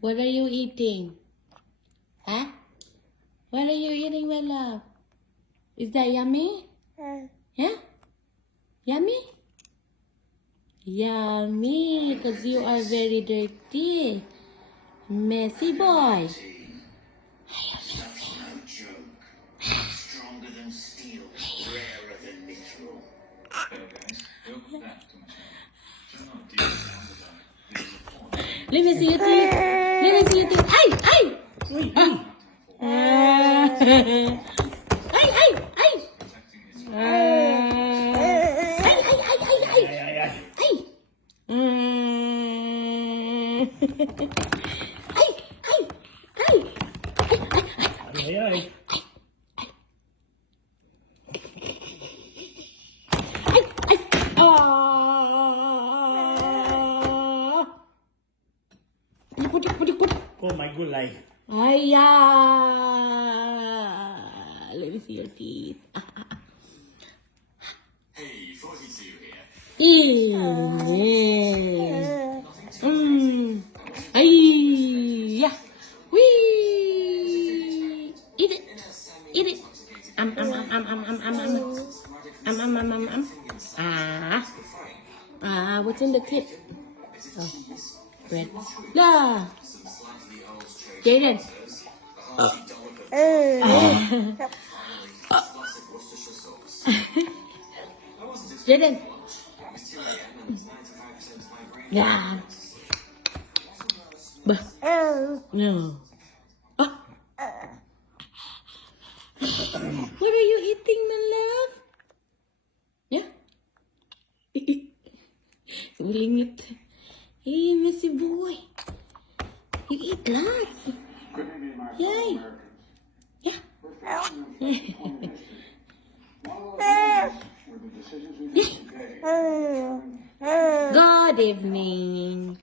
What are you eating? Huh? What are you eating, my love? Is that yummy? Yeah? Yummy? Yummy, because you are very dirty. Messy boy. Stuff's no joke. Stronger than steel, rarer than mithril. Let me see your teeth. Let me see your teeth. Ay! Ay! Ay! Ay! Ay! Oh my good life. Ayah, let me see your teeth. Hey, 42 here. Ayah, wee, eat it, eat it. What's in the tip? Oh, bread. Yeah. Jaden. Jaden. Yeah. No. What are you eating, my love? Yeah. Ulingit. Hey, messy boy. You eat lots. Yay. Yeah. Good evening.